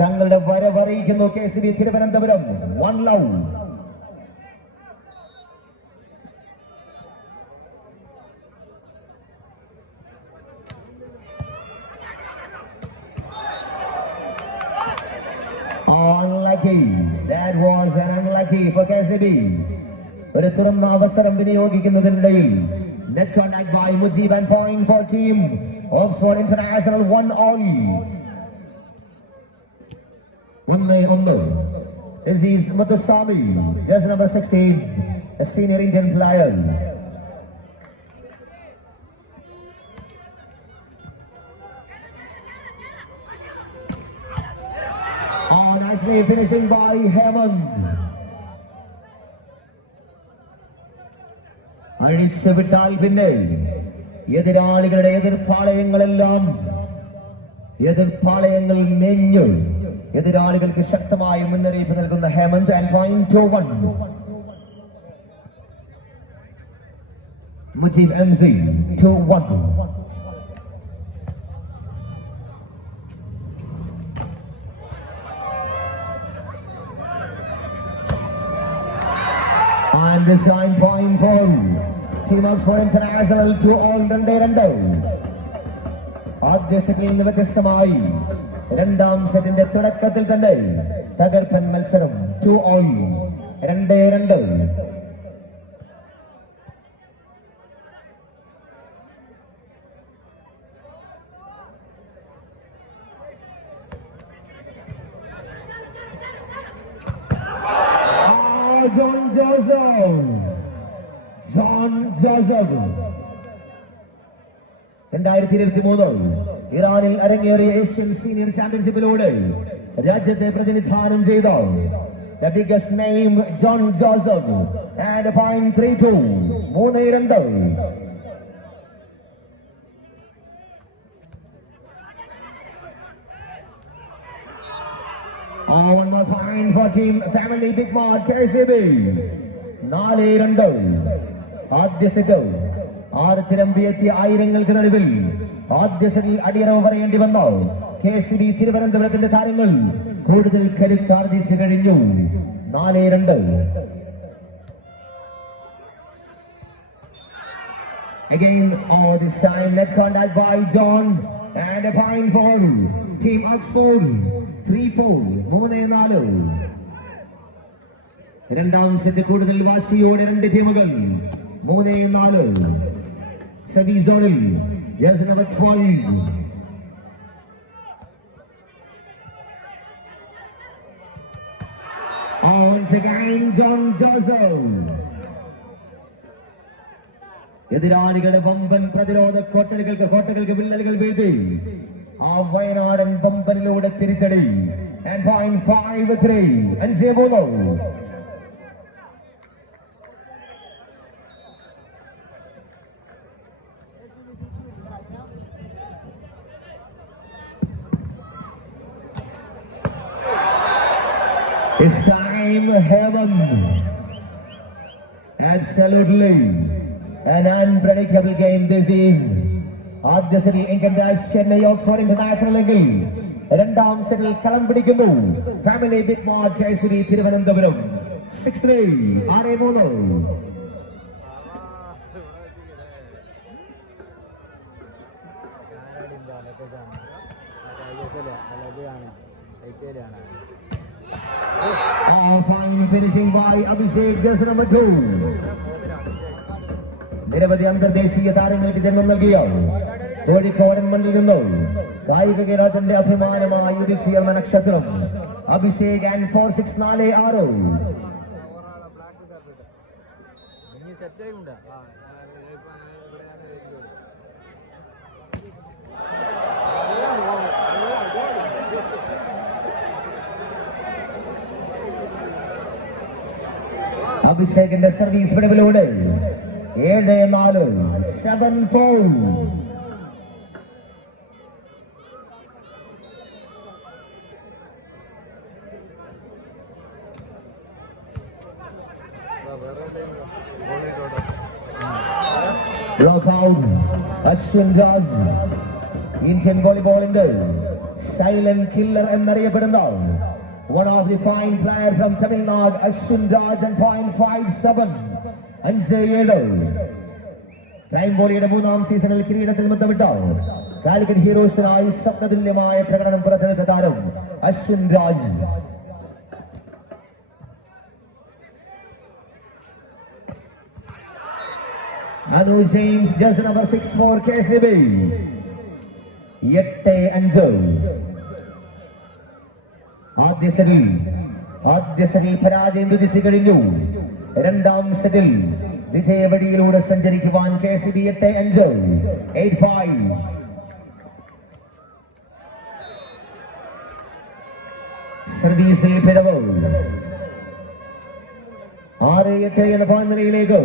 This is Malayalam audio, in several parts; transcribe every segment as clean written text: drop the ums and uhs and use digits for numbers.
തങ്ങളുടെ വരവറിയിക്കുന്നു KCB Thiruvananthapuram. 1 love. Unlucky. That was an unlucky for KCB. ഒരു തുറന്ന അവസരം വിനിയോഗിക്കുന്നതിനിടയിൽ net contact by Mujib and point for team Oxford International. 1 all. 1-1. This is Muthuswamy, jersey number 16, a senior Indian player. Nicely finishing by Hemant. അഴിച്ചു വിട്ടാൽ പിന്നെ എതിരാളികളുടെ എതിർപ്പാളയങ്ങൾ നെഞ്ഞു എതിരാളികൾക്ക് ശക്തമായ മുന്നറിയിപ്പ് നൽകുന്ന Hemant. And point to 1. Mujeeb MC 2-1. And this 9.4. Team Oxford International 2 all. 2-2. ആദ്യ സെറ്റിൽ നിന്ന് വ്യത്യസ്തമായി രണ്ടാം സെറ്റിന്റെ തുടക്കത്തിൽ തന്നെ തകർപ്പൻ മത്സരം. 2 all. 2-2. John Joseph 2023 ഇറാനിൽ അരങ്ങേറിയ ഏഷ്യൻ സീനിയർ ചാമ്പ്യൻഷിപ്പിലൂടെ രാജ്യത്തെ പ്രതിനിധാനം ചെയ്ത the biggest name John Joseph. and point 3-2. 3-2. One more point for team Family Big Mart KCB. 4-2. ആദ്യ സെറ്റ് ആരത്തിരമ്പിയെത്തിയ ആയിരങ്ങൾക്ക് നടുവിൽ ആദ്യ സെറ്റിൽ അടിയറവ് പറയേണ്ടി വന്ന KCB തിരുവനന്തപുരത്തിന്റെ താരങ്ങൾ കൂടുതൽ കരുത്താർജിച്ചു കഴിഞ്ഞു. 4-2. Again, all this time net contact by John and a point for team Oxford. 3-4. 3-4. രണ്ടാം സെറ്റ് കൂടുതൽ വാശിയോടെ രണ്ട് ടീമുകൾ. 3-4. സെമി സോണിൽ jersey number 12. Once again John Joseph. എതിരാളികളുടെ വമ്പൻ പ്രതിരോധ കോട്ടകൾക്ക് വിള്ളലുകൾ വീഴ്ത്തി ആ വയനാടൻ വമ്പനിലൂടെ തിരിച്ചടി. and point 5-3. 5-3. This time Hemant. Absolutely an unpredictable game this is. ആദ്യ സെറ്റിൽ Indian Raj Chennai Oxford international എങ്കിൽ രണ്ടാം സെറ്റിൽ കളം പിടിക്കുന്നു family big mart KCB Thiruvananthapuram. 6-3. 6-3. Fine finishing by Abhishek, jersey number 2. നിരവധി അന്തർദേശീയ താരങ്ങൾക്ക് ജന്മം നൽകിയ കോഴിക്കോടൻ മണ്ണിൽ നിന്നും കായിക കേരളത്തിന്റെ അഭിമാനമായി ഉദിച്ചുയർന്ന നക്ഷത്രം Abhishek. and 4-6. 4-6. അഭിഷേകിന്റെ service വിടവിലൂടെ 7-4. 7-4. Block out Ashwin Raj. Indian volleyball in the silent killer എന്നറിയപ്പെടുന്ന one of the fine player from Tamil Nadu, Ashwin Raj, and .57 5-7 prime ബോളിയുടെ മൂന്നാം സീസണിൽ കിരീടത്തിൽ മുത്തമിട്ട കാലിക്കറ്റ് ഹീറോസിനായി ശബ്ദതുല്യമായ പ്രകടനം പുറത്തെടുത്ത താരം Ashwin Raj. Anu James jersey number 6 four KCB 8-5. ആദ്യ സെറ്റിൽ പരാജയം വിധിച്ചു കഴിഞ്ഞു. രണ്ടാം സെറ്റിൽ വിജയവടിയിലൂടെ സഞ്ചരിക്കുവാൻ KCB 8-5 8-5. സർവീസിൽ പിഴവ് 6-8 എന്ന പോയിന്റ് നിലയിലേക്ക്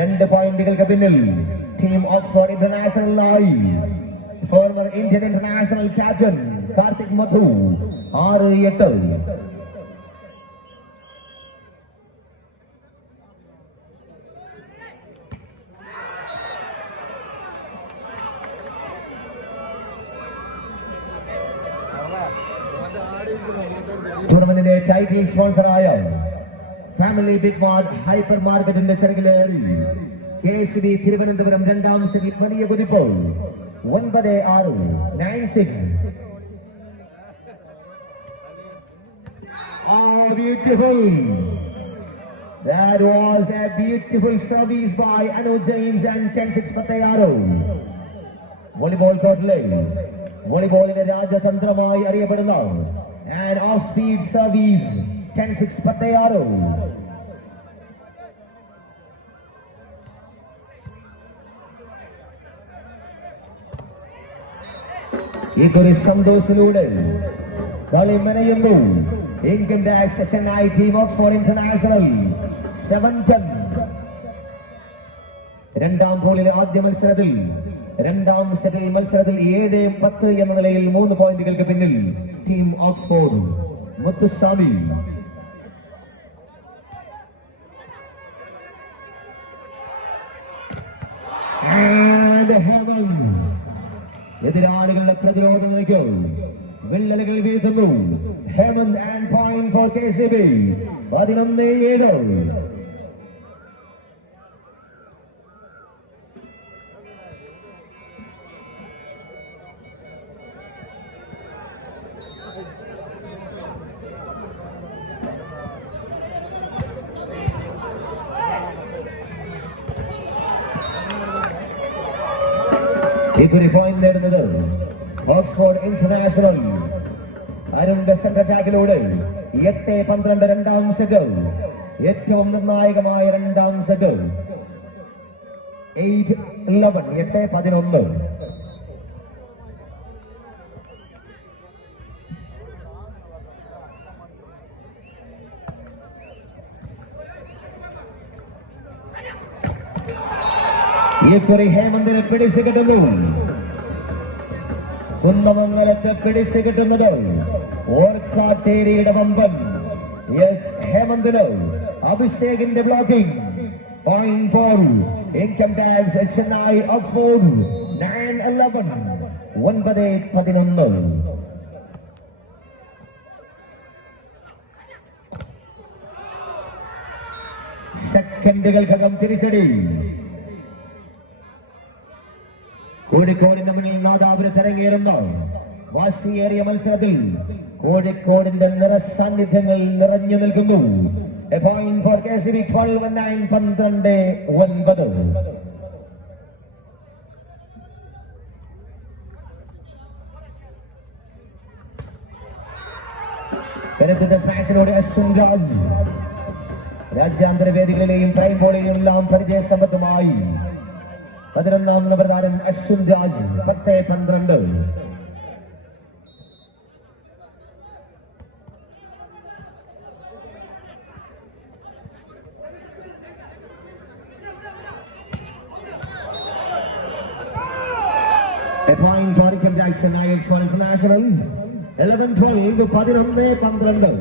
2 പോയിന്റുകൾക്ക് പിന്നിൽ ടീം ഓക്സ്ഫോർഡ് ഇന്റർനാഷണലിനായി former Indian international captain Karthik Madhu 6-8. ടൂർണമെന്റിന്റെ ടൈറ്റിൽ സ്പോൺസറായ ഫാമിലി ബിഗ് മാർട്ട് ഹൈപ്പർ മാർക്കറ്റിന്റെ ചെറുകിലേറി KCB തിരുവനന്തപുരം രണ്ടാം സെറ്റിൽ വലിയ കുതിപ്പ് 9-6 9-6. Beautiful. That was a beautiful service by Anu James and 10-6 പത്തയാറ്. Volleyball കോർട്ടിലെ വോളിബോളിന്റെ രാജതന്ത്രമായി അറിയപ്പെടുന്ന and off speed service 10-6 പത്തയാറ്. ഇതൊരു സന്തോഷത്തിലൂടെ കളി മെനയുന്നു. Income tax section 9 team Oxford international 7-10. രണ്ടാം ഗോളിലെ ആദ്യ മത്സരത്തിൽ രണ്ടാം സെറ്റിൽ മത്സരത്തിൽ 7-10 എന്ന നിലയിൽ 3 പോയിന്റുകൾക്ക് പിന്നിൽ ടീം ഓക്സ്ഫോർഡ്. മുത്തുസ്വാമി എതിരാളികളുടെ പ്രതിരോധം നിൽക്കും. വിള്ളലുകൾ വീഴ്ത്തുന്നു. Hemant and point for KCB 11-7. ഇതൊരു പോയിന്റ് നേടുന്നത് ഓക്സ്ഫോർഡ് ഇന്റർനാഷണൽ. അരുണ്ട സെന്റ് അറ്റാക്കിലൂടെ 8-12 രണ്ടാം സെറ്റ്. ഏറ്റവും നിർണായകമായ രണ്ടാം സെറ്റ് 8-11 8-11. ഇക്കുറി ഹേമന്തിനെ പിടിച്ചു കിട്ടുന്നു. കുന്നമംഗലത്തെ പിടിച്ചു കിട്ടുന്നത് ഓർക്കാട്ടേരിയുടെ വമ്പൻ ഹേമന്തിന്. അഭിഷേകിന്റെ blocking .4 income tax HNI Oxford 9-11 9-11. സെക്കൻഡുകൾക്കകം തിരിച്ചടി. കോഴിക്കോടിന്റെ മുന്നിൽ നാദാപുരത്ത് ഇറങ്ങിയിരുന്ന വാശിയേറിയ മത്സരത്തിൽ കോഴിക്കോടിന്റെ നിറസാന്നിധ്യങ്ങൾ നിറഞ്ഞു നിൽക്കുന്നു. A point for KCB 12-9 12-9. സ്മാഷിനോട് Ashwin Raj രാജ്യാന്തര വേദികളിലെയും പ്രൈം ബോളിലെല്ലാം പരിചയസമ്പത്തുമായി 11ാം നമ്പർ താരം Ashwin Raj 10-12. A point for Income Tax HNI Oxford International 11-12 11-12.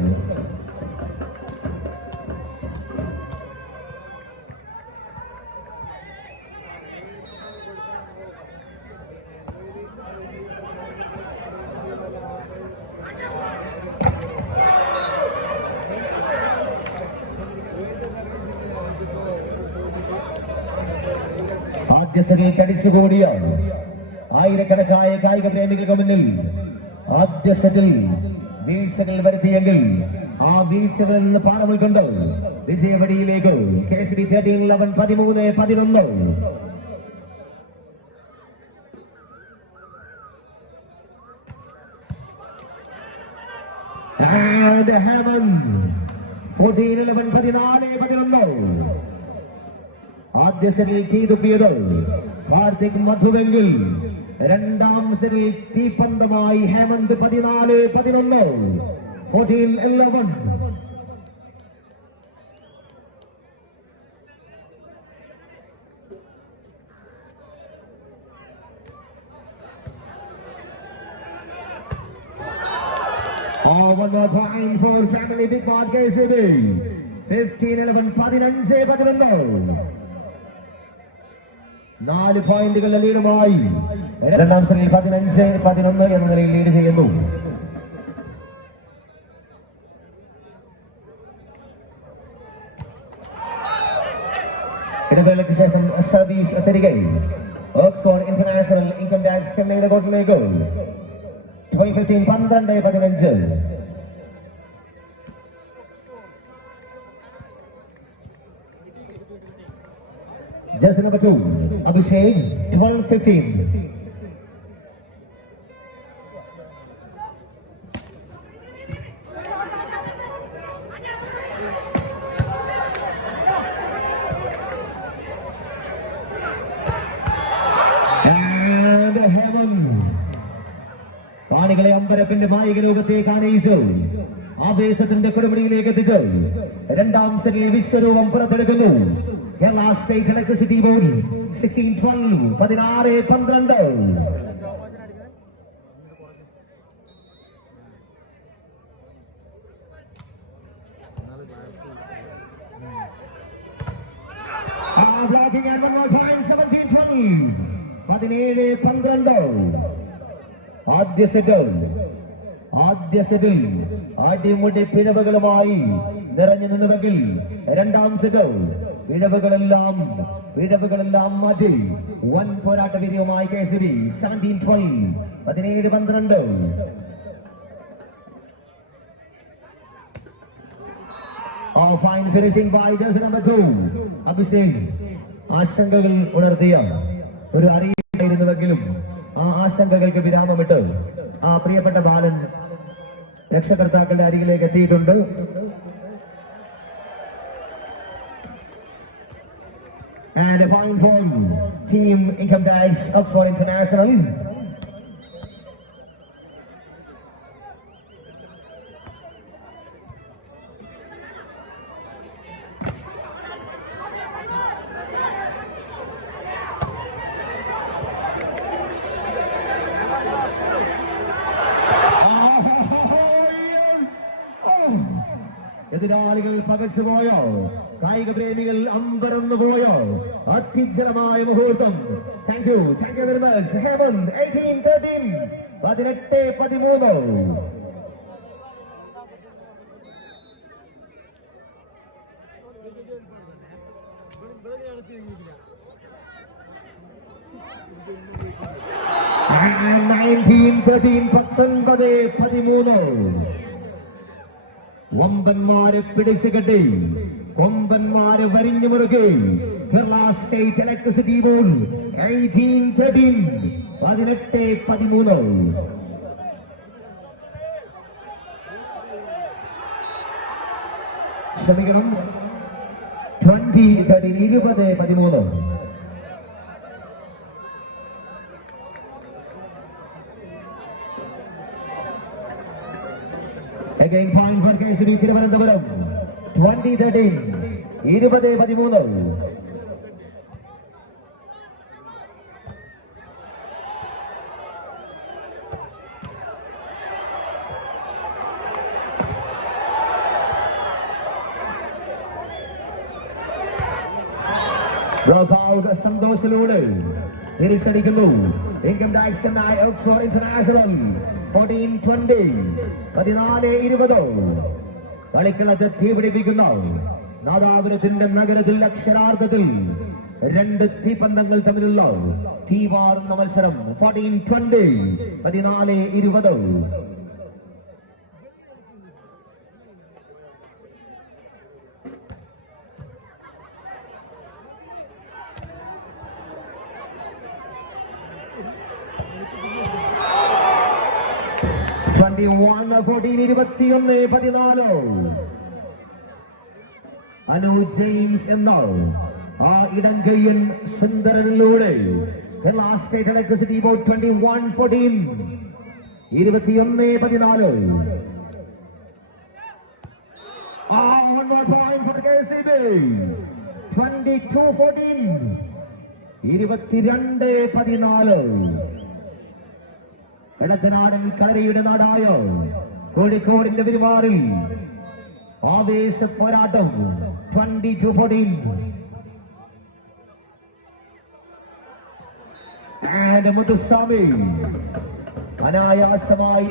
ആദ്യ സെറ്റിൽ തടിച്ചുകൂടിയ ആയിരക്കണക്കായ കായിക പ്രേമികൾക്ക് മുന്നിൽ ആദ്യ സെറ്റിൽ വീഴ്ചകൾ വരുത്തിയെങ്കിൽ ആ വീഴ്ചകളിൽ നിന്ന് പാഠം ഉൾക്കൊണ്ട് വിജയപടിയിലേക്ക് KCB 13-11 13-11. And Hammond 14-11 14-11. ആദ്യ സെറ്റിൽ തീതുപ്പിയത് കാർത്തിക് മധുവെങ്കിൽ രണ്ടാം സെറ്റിൽ തീപ്പന്തമായി Hemant 14-11 14-11. One more point for Family Big Mart KCB 15-11 15-11. 4 പോയിന്റുകളുടെ ലീഡുമായി രണ്ടാം സെറ്റിൽ 15-11 എന്ന നിലയിൽ ലീഡ് ചെയ്യുന്നു. ഇടവേളയ്ക്ക് ശേഷം സർവീസ് തിരികെ ഓക്സ്ഫോർഡ് ഇന്റർനാഷണൽ ഇൻകം ടാക്സ് ചെന്നൈയുടെ കോർട്ടിലേക്ക് 12-15 Jersey number 2, Abhishek 12-15. And Heaven. കാണികളെ അമ്പരപ്പിന്റെ മായിക ലോകത്തേക്ക് ആനയിച്ചു ആവേശത്തിന്റെ കൊടുമുടിയിലേക്ക് എത്തിച്ച് രണ്ടാം സെറ്റിൽ വിശ്വരൂപം പുറത്തെടുക്കുന്നു. Kerala state electricity board 16-12 16-12. Blocking and 1 more point 17-12 17-12. ആദ്യ സെറ്റിൽ അടിമുടി പിഴവുകളുമായി നിറഞ്ഞു നിന്നുവെങ്കിൽ രണ്ടാം സെറ്റിൽ പിഴവുകളെല്ലാം മാറ്റി വൻ പോരാട്ട വീര്യവുമായി KCB 17-12 17-12. Fine finishing by jersey number 2 Abhishek. ആശങ്കകൾ ഉണർത്തിയ ഒരു അറിയിപ്പായിരുന്നുവെങ്കിലും ആ ആശങ്കകൾക്ക് വിരാമമിട്ട് ആ പ്രിയപ്പെട്ട ബാലൻ രക്ഷകർത്താക്കളുടെ അരികിലേക്ക് എത്തിയിട്ടുണ്ട്. And a fine for Team Income Tax Oxford International. എതിരാളികൾ പകച്ചുപോയോ, കായിക പ്രേമികൾ അമ്പരന്നു പോയോ, അത്യുജ്വലമായ മുഹൂർത്തം. Thank you very much. Hemant 18-13 18-13. And 19-13 19-13. വമ്പന്മാരെ പിടിച്ചു കെട്ടി കൊമ്പന്മാരെ വരിഞ്ഞു മുറുകെ കേരള സ്റ്റേറ്റ് ഇലക്ട്രിസിറ്റി ബോർഡ് 18-13 18-13. ക്ഷമിക്കണം 20-13 20-13. Again point for KCB തിരുവനന്തപുരം 20-13 20-13. ബ്ലോക്കൌട്ട് സന്തോഷത്തിലൂടെ തിരിച്ചടിക്കുന്നു income tax Chennai Oxford international 14-20 14-20. കളിക്കളത്തെ തീപിടിപ്പിക്കുന്ന നാദാപുരത്തിന്റെ നഗരത്തിൽ അക്ഷരാർത്ഥത്തിൽ രണ്ട് തീപന്തങ്ങൾ തമ്മിലുള്ള തീവാറുന്ന മത്സരം. 14-20, 14-20. അനു ജെയിംസ് എന്ന ആ ഇടങ്കയ്യൻ സുന്ദരനിലൂടെ Kerala state electricity board 21-14, 21-14. One more point for the KCB. 22-14, 22-14. കടത്തനാടൻ കളരിയുടെ നാടായ കോഴിക്കോടിന്റെ പെരുമാറിൽ ആവേശ പോരാട്ടം. 22-14. മുത്തുസ്വാമി അനായാസമായി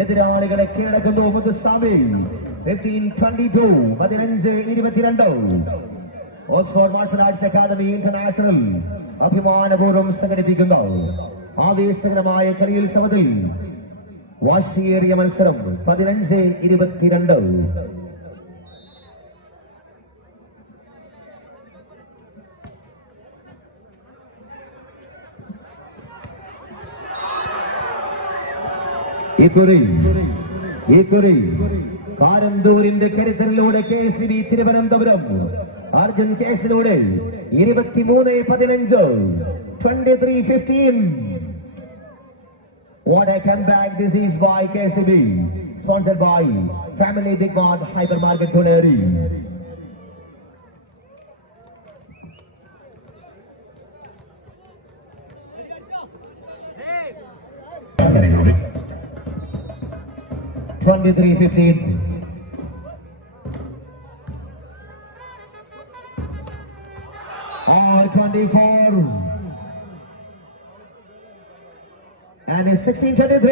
എതിരാളികളെ കീഴടക്കുന്നു. Muthuswamy 15-22, 15-22. Oxford martial arts academy international അഭിമാനപൂർവ്വം സംഘടിപ്പിക്കുന്ന ആവേശകരമായ കളിയുത്സവത്തിൽ വാശിയേറിയ മത്സരം. 15-22. കാരന്തൂരിന്റെ കരുത്തലിലൂടെ KCB Thiruvananthapuram Arjun കേസിലൂടെ 23-15, 23-15. What a comeback this is by KCB, sponsored by Family Big Mart Hypermarket Thoneri. Hey. 23-15. R24 and it's 16-23.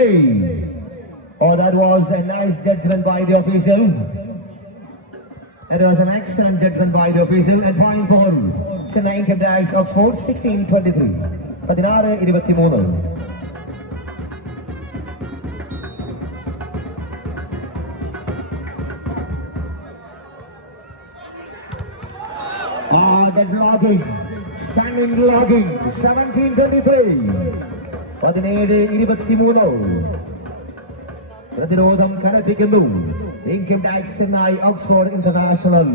Oh, that was a nice judgment by the official. It was an excellent judgment by the official. And point for Chennai Income Tax Oxford 16-23, 16-23. Logging, standing logging, 17-23, 17-23. പ്രതിരോധം കനപ്പിക്കുന്നു income tax Chennai Oxford international.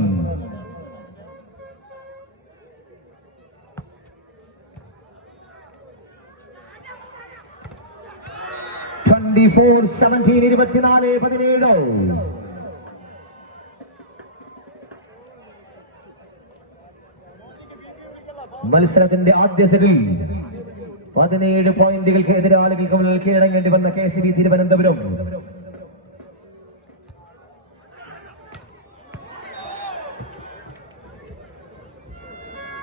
മത്സരത്തിന്റെ ആദ്യ സെറ്റിൽ 17 പോയിന്റുകൾക്ക് എതിരാളികൾക്ക് മുന്നിൽ കീഴടങ്ങേണ്ടി വന്ന KCB Thiruvananthapuram.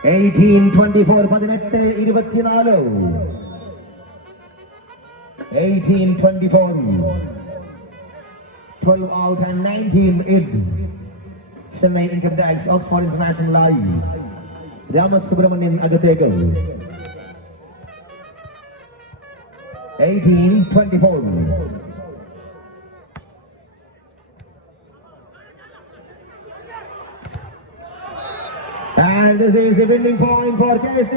$18-24, 18-24, 18-24, 12 out and 19 in. Chennai Income Tax Oxford International Live. Ramasubramanian അകത്തേക്ക്. 18-24. And this is a winning point for KCB.